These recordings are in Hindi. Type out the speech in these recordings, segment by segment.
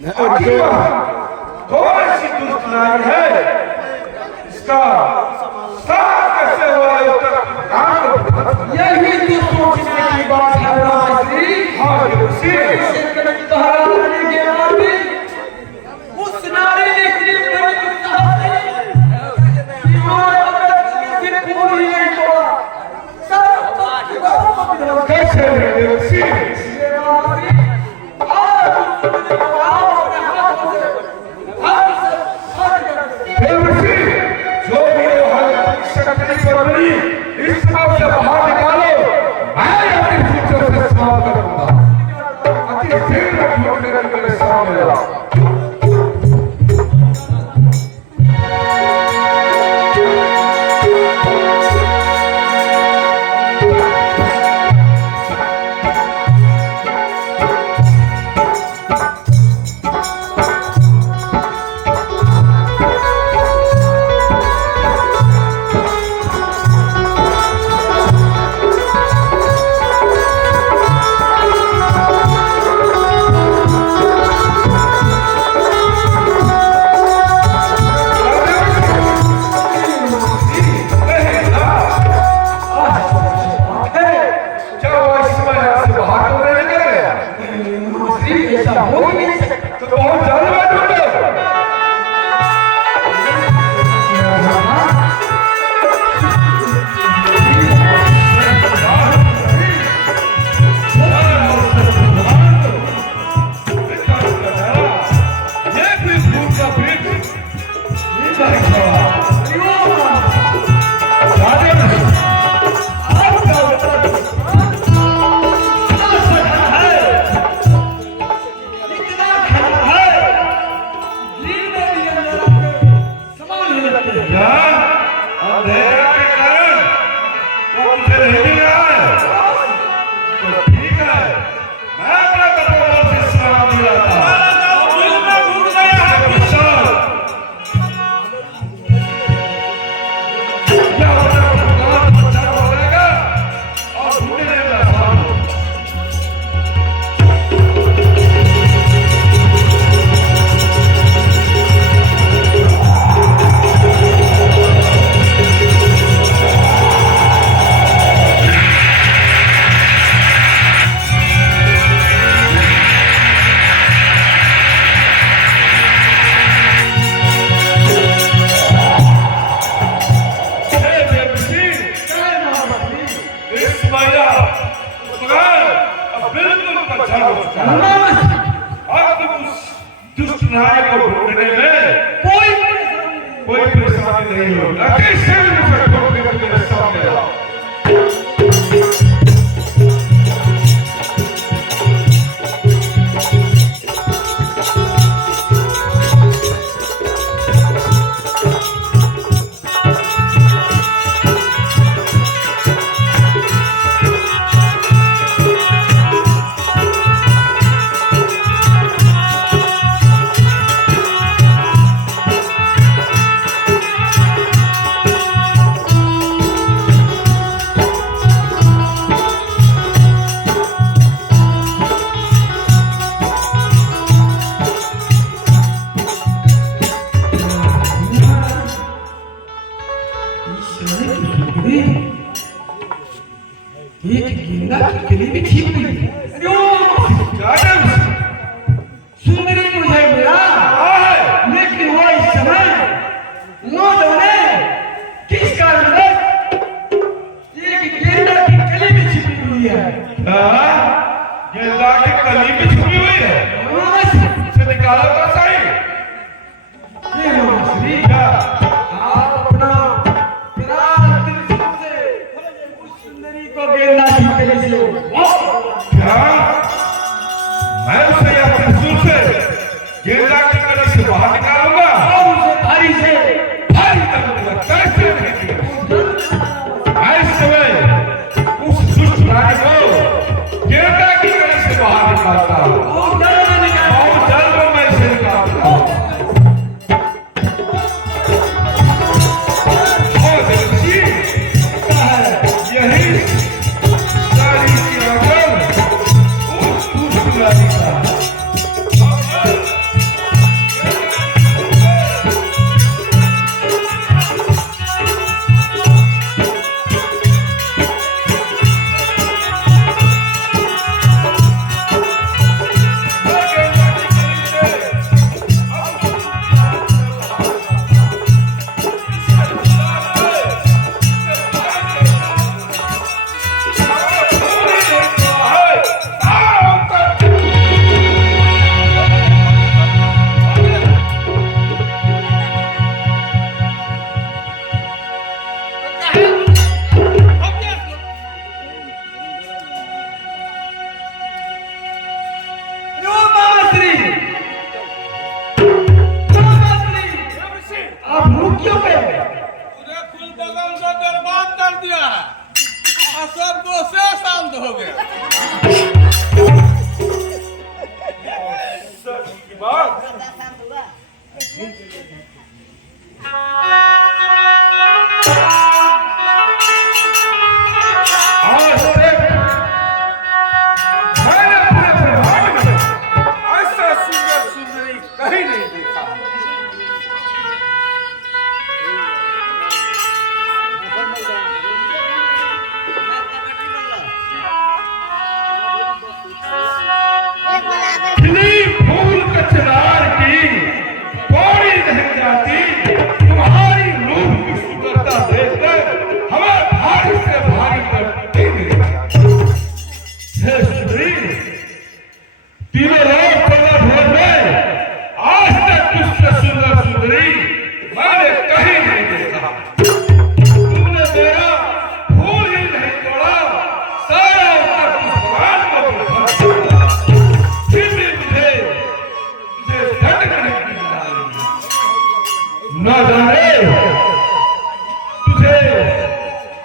कौन सी दुष्ट नारी है? इसका साथ कैसे हुआ? यही तो सोचने की बात है रामश्री। हाँ देवर्षि, उस नारी ने सिर्फ कैसे देवर्षि? देवर्षि, जो भी शक्ति बनी इस सब से बाहर निकालो, मैं अपनी सूचना से समाप्त करूंगा। अति शीघ्र ढूंढने के लिए सामने आओ। कोई परेशानी नहीं होगी। अति शीघ्र ढूंढने के लिए सामने आओ। एक गेंदा की कली भी ठीक नहीं है। सुंदरी मुझे मिला, लेकिन वो इस समय वो जाने किस कारण एक गेंदा की कली भी छिपी हुई है। गेंदा की कली भी छुपी हुई है। इसे निकालो तो सही। ये लो श्री, आप अपना विराट त्रिशूल से उस सुंदरी को गेंदा की कली से क्या मैं उसे या त्रिशूल से गेंदा की कली से बाहर निकालूंगा और उसे भारी से भारी करूंगा। कैसे नहीं? मैं इस समय उस दुष्ट रानी को गेंदा की कली से बाहर निकालता हूँ। और जल्द में निकाल और जल्द में मैं इसे निकालता हूँ। और देवजी, यही सारी की आंचल उस दुष्ट रानी का है। माताश्री, माताश्री, आप रुक क्यों गए? पूरे फूल बगान को बर्बाद कर दिया है और सब दोषे शांत हो गए। आज से मैंने अपने ब्रह्मांड में ऐसा सुंदर सुंदरी कहीं नहीं देखा। खिली फूल कचनार की कोड़ी नहीं जाती, तुम्हारी रूप की सुंदरता देखकर हमें भारी से भारी करती नहीं जाती। हे सुंदरी, तीनों लोग चला ढूंढ में आज तक तुझसे सुंदर सुंदरी मैंने कहीं नहीं देखा। तुमने मेरा फूल ही नहीं तोड़ा, सारा उत्तर पुष्पराज को बिखर दिया। फिर भी तुझे दंड नहीं मिला। न जाने तुझे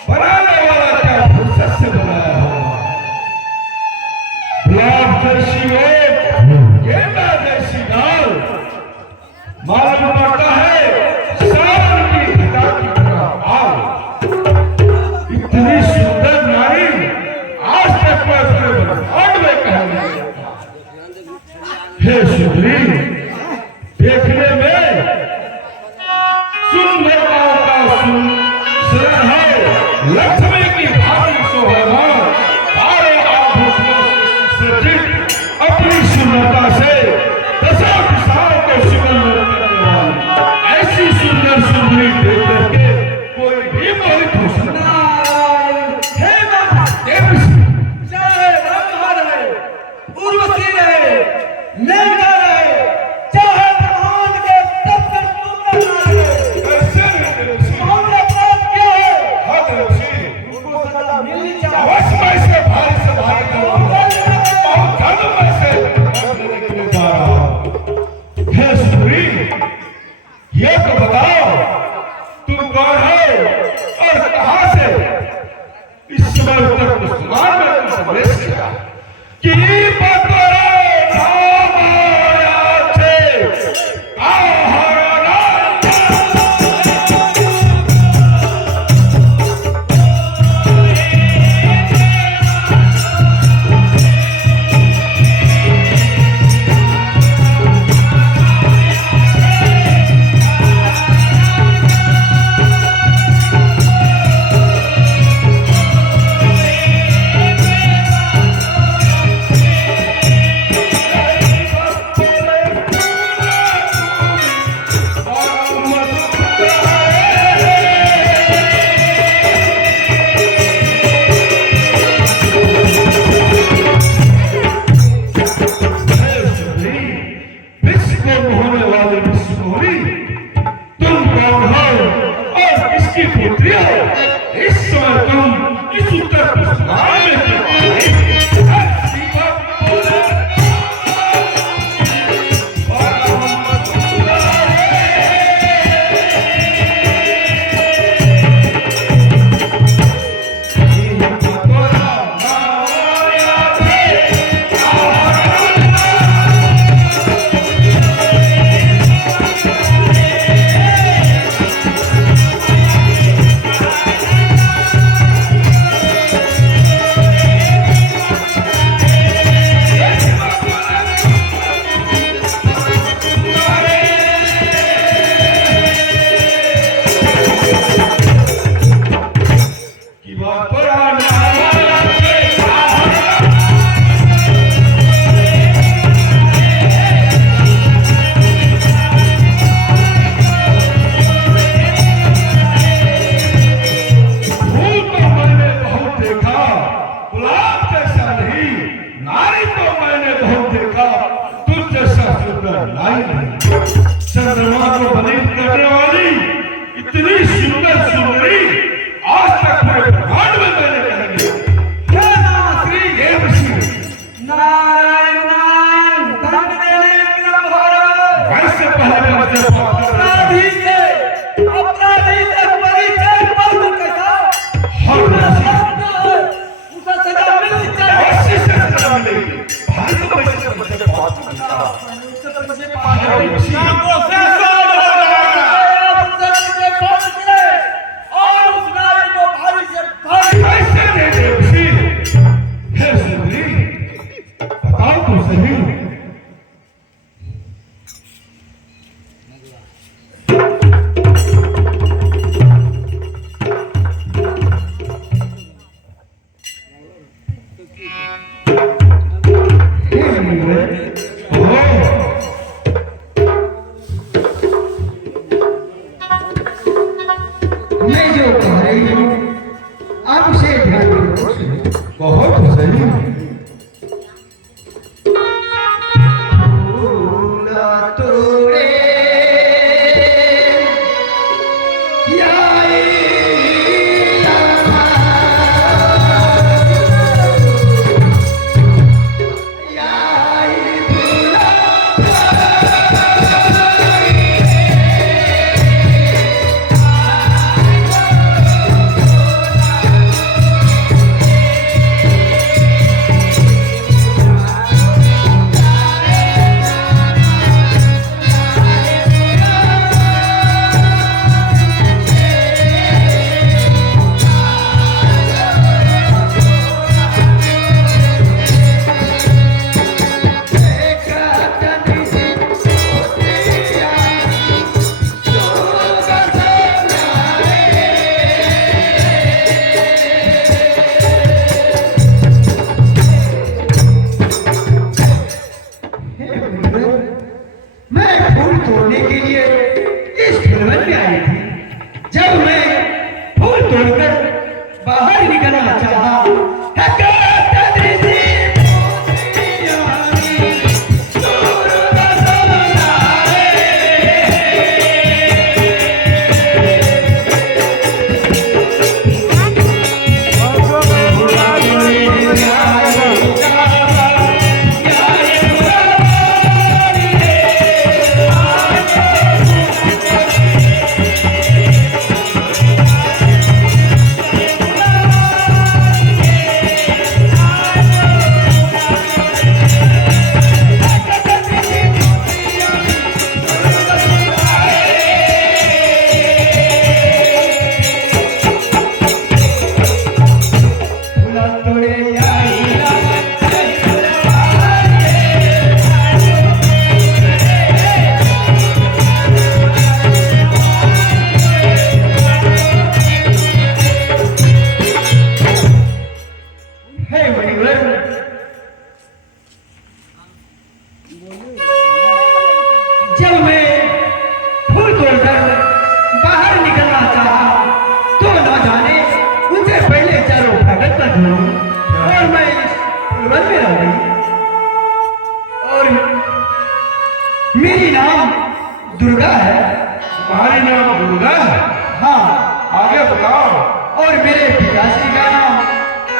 बनाने वाला क्या फुर्सत से बनाया होगा। गुलाब जैसी ओट, गेंदा जैसी डाल, मालूम पड़ता है सावन की घटा की तरह आल। इतनी सुंदर नारी आज तक मैं अपने ब्रह्मांड में कहीं नहीं देखा। हे सुंदरी, देखने में सुंदरताओं का शरण है, लक्ष्मी की भांति शोभायमान, सारे आभूषणों से सज्जित, अपनी सुंदरता से दशों दिशाओं को सुगंधित करने वाली ऐसी सुंदर सुंदरी देख करके कोई भी मोहित हो सकता है। हे माता, देवऋषि, चाहे ब्रह्मा रहे, उर्वशी रहे, मेघना रहे, चाहे ब्रह्मांड के सबसे सुंदर नारी रहे, कैसे नहीं देवऋषि? हमारा अपराध क्या है? हाँ देवऋषि, उनको सजा मिलनी चाहिए। अवश्य मैं इसे भारी से भारी करूंगा। बहुत जल्द मैं इसे करने के लिए जा रहा हूं। हे सुंदरी, ये तो बताओ तुम कौन हो और कहां से इस समय उत्तर पुष्पराज में तुम प्रवेश किया? कि बतरो नाम आया छे, आहारा चंद्रमा को बलित करने वाली इतनी सुंदर सुंदरी आज तक पूरे ब्रह्मांड में मैंने कहीं नहीं। हे नाम श्री देवऋषि, नारायण नारायण, दंड देने उससे तो मुझे पागल सबको से शांत हो जाएगा। मुझे काट दे और उस नारी को भारी से भारी कैसे दे देवसी? हे सुंदरी, बताओ तो सही। मैं जो कह रही हूँ आप उसे ध्यान पूर्वक सुनो। कहो तो सही। फूला तोड़े याई लामा, याई फूला मैं फूल तोड़ने के लिए इस फुलवन में आई थी। जब मैं फूल तोड़कर बाहर निकलना चाहा, जब मैं फूल तोड़कर बाहर निकलना चाहा तो न जाने उनसे पहले चारों भगत पर ढूंढी और मैं फूलवन में रह गई। और मेरी नाम दुर्गा है। तुम्हारी नाम दुर्गा है? हाँ, आगे बताओ। और मेरे पिताश्री का नाम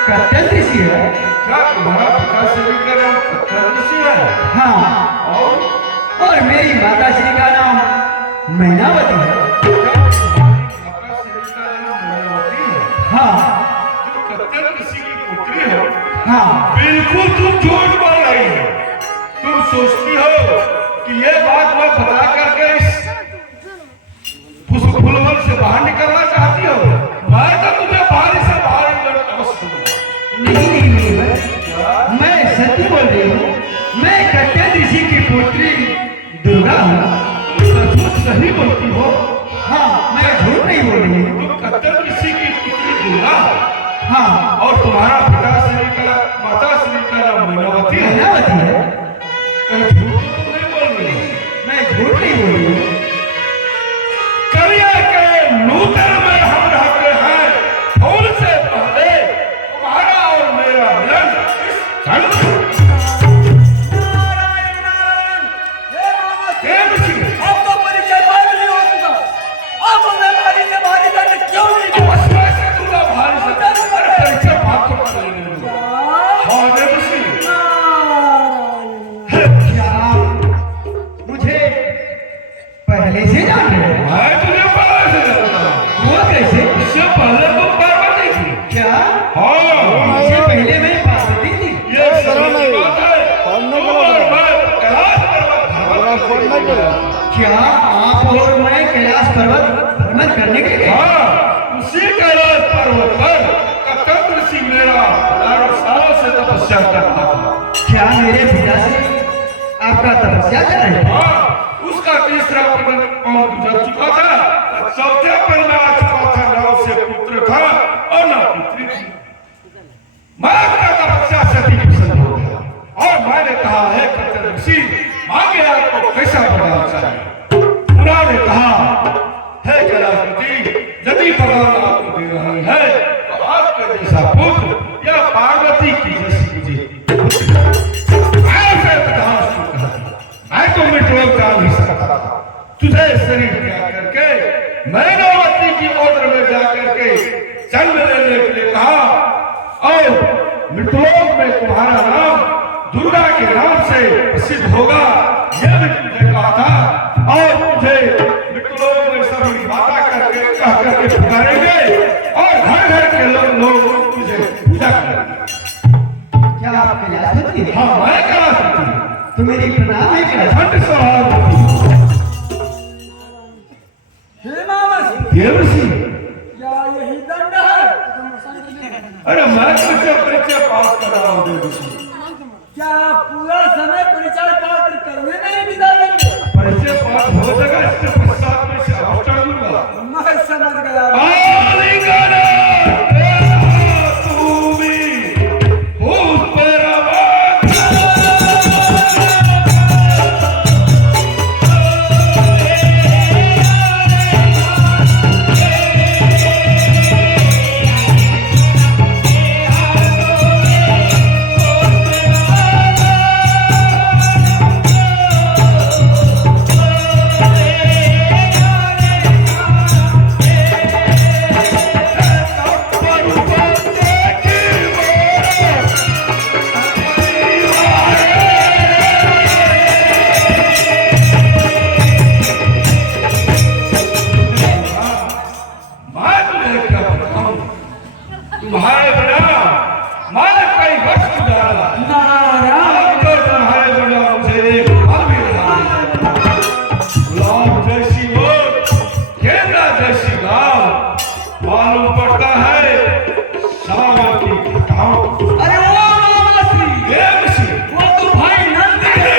कत्यंत ऋषि है। क्या तुम्हारा पिताश्री का नाम कत्यंत ऋषि है? हाँ, और मेरी माता श्री का नाम मैनावती है। क्या तुम्हारी पिताश्री का नाम मैनावती है? हाँ, तुम कत्यंत ऋषि की पुत्री हो? हाँ, बिल्कुल तुम झूठ बोल रही हो। तुम सोचती हो कि ये बात मैं बता करके इस फुलवन से बाहर निकलना चाहती हो? मैं तो तुम्हें बाहर से बाहर अवश्य दूंगा। नहीं मैं सत्य बोल रही हूँ। मैं कत्यंत ऋषि की पुत्री दुर्गा हूँ। सचमुच सही बोलती हो? हाँ, मैं झूठ नहीं बोल रही हूँ। तुम कत्यंत ऋषि की पुत्री दुर्गा हो? हाँ, और तुम्हारा पिताश्री का माता श्री का नाम मैनावती है? मैनावती है। कहीं झूठ तो तुम नहीं बोल रही? मैं झूठ नहीं बोल रही हूँ। करिया के नूतन क्या आप और मैं कैलाश पर्वत भ्रमण करने के लिए? हाँ, उसी कैलाश पर्वत पर कतक ऋषि मेरा हजारों सालों से तपस्या कर रहा था। क्या मेरे पिता से आपका तपस्या कर रहे हैं? हाँ, उसका तीसरा पौध गुजर चुका था, चौथे पर में आ चुका था। न उसे पुत्र था और न पुत्री थी। मैं अपना तपस्या सती की पसंद हो गया और मैंने कहा है कतक ऋषि मांगे आपको कैसा वरदान चाहिए? उन्होंने कहा है कैलाशपति, यदि भगवान आपको दे रहे हैं तो आपका जैसा पुत्र या पार्वती की जैसी मुझे ऐसे प्रधान शुरू कहा। मैं तो मिट्रोल का नहीं सकता था। तुझे शरीर त्याग करके मैं नौवती की गोत्र में जाकर के जन्म लेने के लिए कहा और मिट्रोल में तुम्हारा नाम दुर्गा के नाम से प्रसिद्ध होगा, यह भी तुझे कहा था। और तुझे मिट्रोल में सभी माता करके कह करके पुकारेंगे और घर घर के लोग तुझे पूजा करेंगे। क्या आप कैलाशपति हैं? हाँ, मैं कैलाशपति हूँ। तो मेरी प्रणाम है कैलाश। खंड सवाल हे मामा देवसी, क्या यही दंड है? अरे मैं तुझसे परिचय पास कर रहा हूँ देवसी। क्या आप पूरा समय परिचय पात्र करने में ही बिता देंगे? परिचय पास हो जाएगा, इसके पश्चात में से हटा दूंगा। मैं समझ गया। आलिंगन तू भी उस पर आवाज। मैं तुझे क्या बताऊं? तुम्हारे बिना मैं कई वर्ष गुजारा। अब तो तुम्हारे बिना मुझे एक पल भी रहा नहीं। गुलाब जैसी वोट, गेंदा जैसी गाँव, मालूम पड़ता है सावन की घटाओं। अरे वो मामा श्री, देवसी, वो तो भाई नंद है।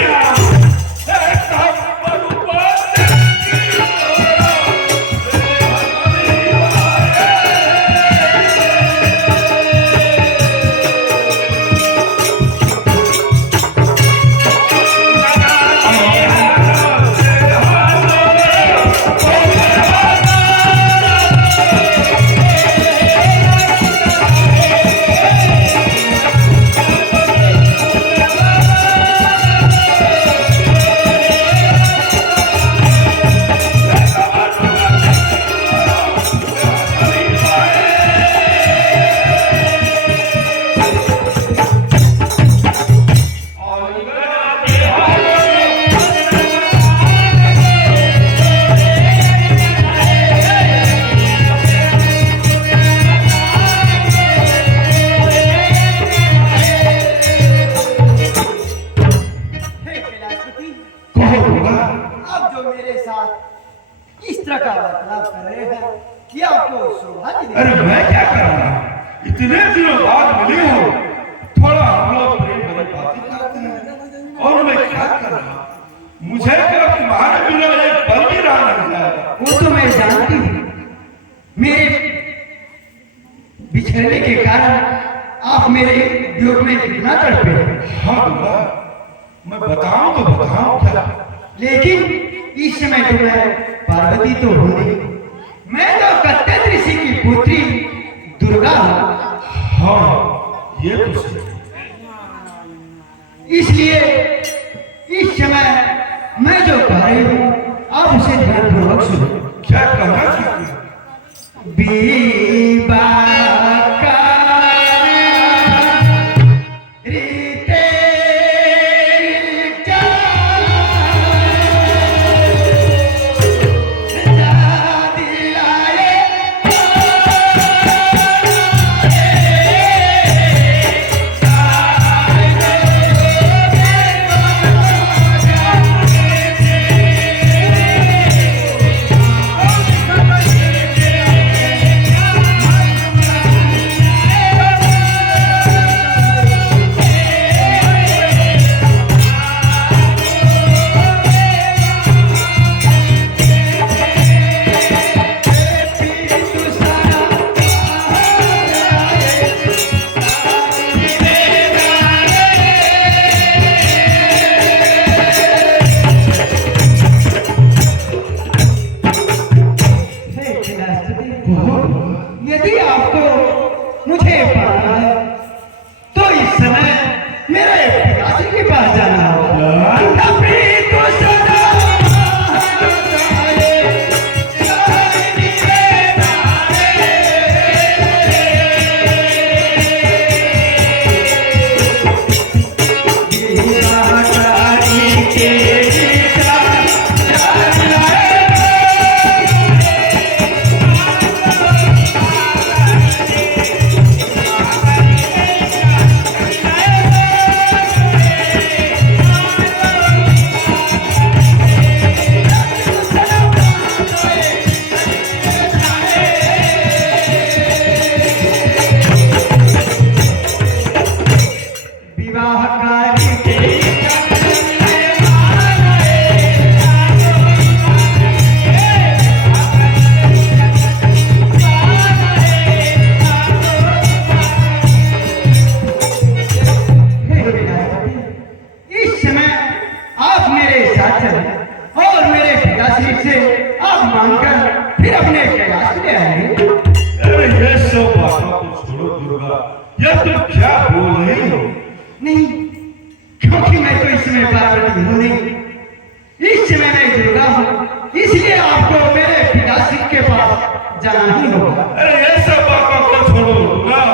हे कैलाशपति, आप जो मेरे साथ इस तरह का बर्ताव कर रहे हैं, ये आपको शोभा नहीं देता। अरे मैं क्या कर रहा हूँ? इतने दिनों बाद मिले हो, थोड़ा हम लोग प्रेम भरी बातें करते हैं। और मैं क्या कर रहा हूँ? मुझे क्या तुम्हारे बिना एक पल भी रहा नहीं जाएगा। वो तो मैं जानती हूँ, मेरे बिछड़ने के कारण आप मेरे वियोग में कितना तड़पे हैं। हाँ दुर्गा, मैं बताऊं तो बताऊं क्या? लेकिन इस समय तो मैं पार्वती तो हूँ नहीं, मैं तो कत्यात ऋषि की पुत्री दुर्गा हूँ। हाँ, ये तो सही। इसलिए इस समय मैं जो कह रही हूँ आप उसे ध्यानपूर्वक सुनो। क्या कहना चाहती हो? विवाह मेरे साथ चलें और मेरे पिताश्री से आप मांगकर फिर अपने कैलाश ले आएंगे। अरे ये सब बातों को छोड़ो दुर्गा, ये तुम क्या बोल रही हो? नहीं, क्योंकि मैं तो इस समय पार्वती हूँ नहीं, इस समय मैं दुर्गा हूँ, इसलिए आपको मेरे पिताश्री के पास जाना ही होगा। अरे ये सब बातों को छोड़ो दुर्गा,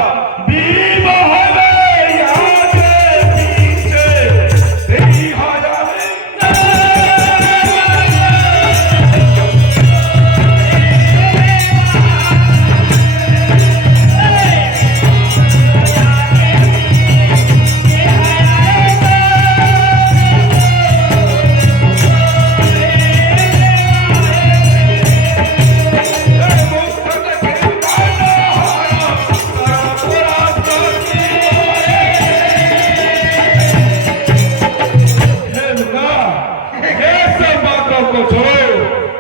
बीमा है यहाँ के पीछे तेरी हाजारे।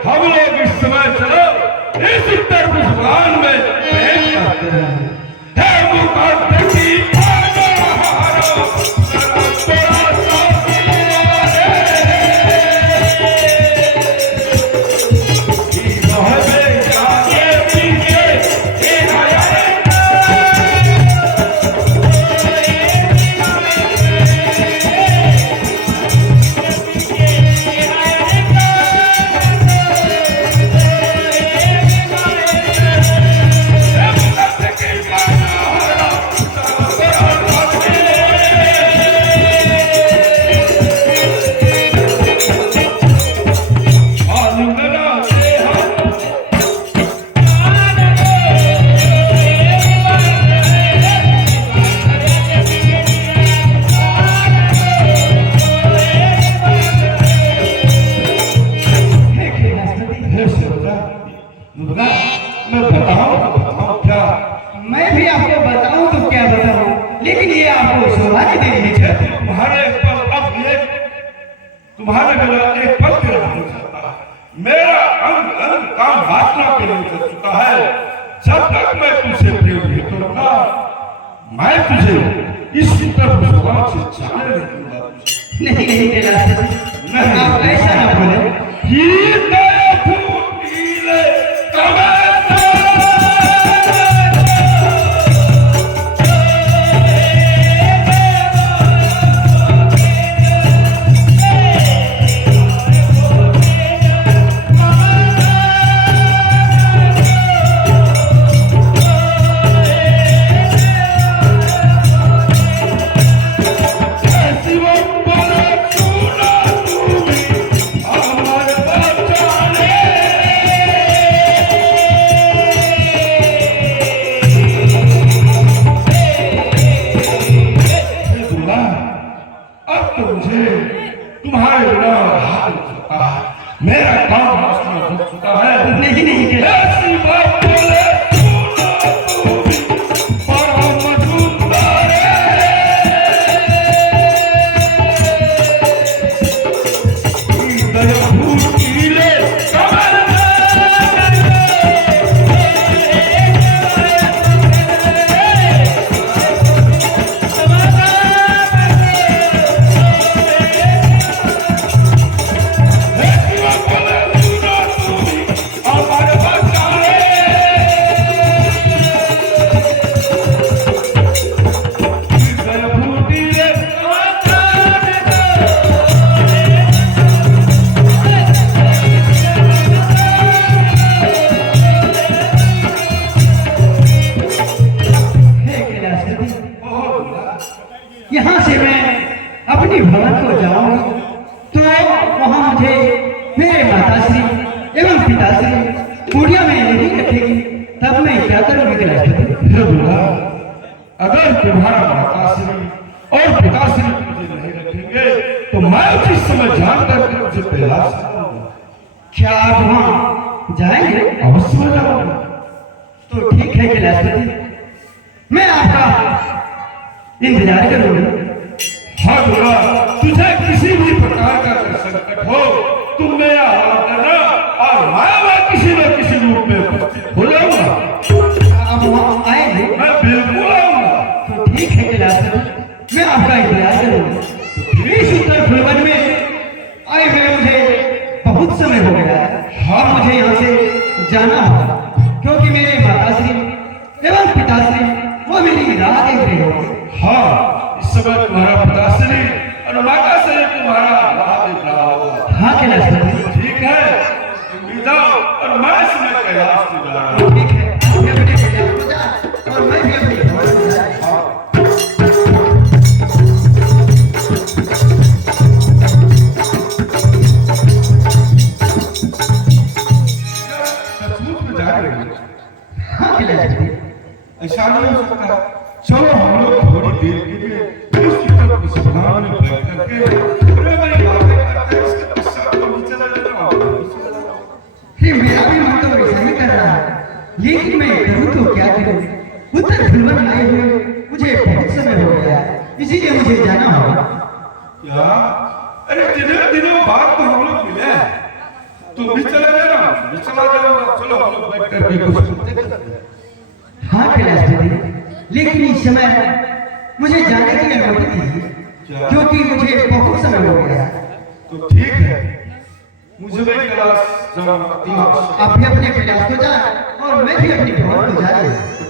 हम लोग इस समय चलो इस उत्तर भगवान में भेंट करते हैं। हे मुकाद्दर की मैं भी आपको बताऊं तो क्या बताऊं, लेकिन ये आपको सौभाग्य देनी चाहिए। तुम्हारे पर अब ये तुम्हारे बिना एक पल भी रह नहीं सकता। मेरा अंग अंग काम वासना के लिए चल चुका है। जब तक मैं तुझे प्रेम नहीं करूंगा, मैं तुझे इस उत्तर भगवान से जाने नहीं दूंगा। नहीं नहीं कैलाश नहीं, आप ऐसा ना बोले। ये दया फूटीले कमर तुम्हारे बिना हाथ हो सकता है। मेरा काम वासना हो चुका है। नहीं नहीं ऐसी बात बोले बड़ा मजूदार दया फूटीले कमर यहाँ से मैं अपनी भवन को जाऊंगा तो वहाँ मुझे मेरे माताश्री एवं पिताश्री कुड़िया में नहीं रखेगी, तब मैं क्या करूँगी कैलाश? अगर तुम्हारा माताश्री और पिताश्री तुझे नहीं रखेंगे तो मैं जिस समय जान करके तुझे पहला क्या आप वहाँ जाएंगे? अवश्य जाऊंगा। तो ठीक है कैलाशपति, मैं आपका इंतजार करूंगा। हाँ दुर्गा, तुझे किसी भी प्रकार का संकट हो तुम मेरा हाथ करना और मैं किसी न किसी रूप में उपस्थित हो जाऊंगा। आप वहाँ आएंगे? मैं बिल्कुल आऊंगा। तो ठीक है कैलाशपति, मैं आपका इंतजार करूंगा। इस उत्तर फुलवन में जाना होगा, क्योंकि मेरे माताश्री एवं पिताश्री वो मेरी राह देख रहे होंगे। हाँ, इस समय तुम्हारा पिताश्री और माताश्री तुम्हारा राह देख रहा होगा। हाँ कैलाशपति, ठीक है, तुम भी जाओ और मैं इस समय कैलाश को जा रहा हूँ। ठीक है, आप भी अपने कैलाश को जा और मैं भी अपने भवन को जा। सचमुच में जा रहे हैं? हाँ कैलाशपति, ऐसा नहीं हो सकता। चलो हम लोग थोड़ी देर के लिए उस किताब की सभा में बैठ करके प्रेमरी बातें करते हैं, इसके पश्चात तो नीचे चले जाना होगा। फिर मेरा भी मन तो वैसा ही कर रहा है, लेकिन मैं करूँ तो क्या करूँ? उत्तर ध्रुवन आए हुए मुझे बहुत समय हो गया, इसीलिए मुझे जाना होगा। क्या? अरे दिनों बाद तो हम लोग मिले हैं। तुम भी चले जाना, मैं चला जाऊंगा। चलो हम लोग बैठ करके कुछ सुनते हैं। हाँ कैलाशपति, लेकिन इस समय मुझे जाने की अनुमति दीजिए, क्योंकि मुझे बहुत समय हो गया। तो ठीक है, मुझे भी कैलाश जाना अति आवश्यक है। आप भी अपने कैलाश को जाए और मैं भी अपनी भवन को जा रही हूँ।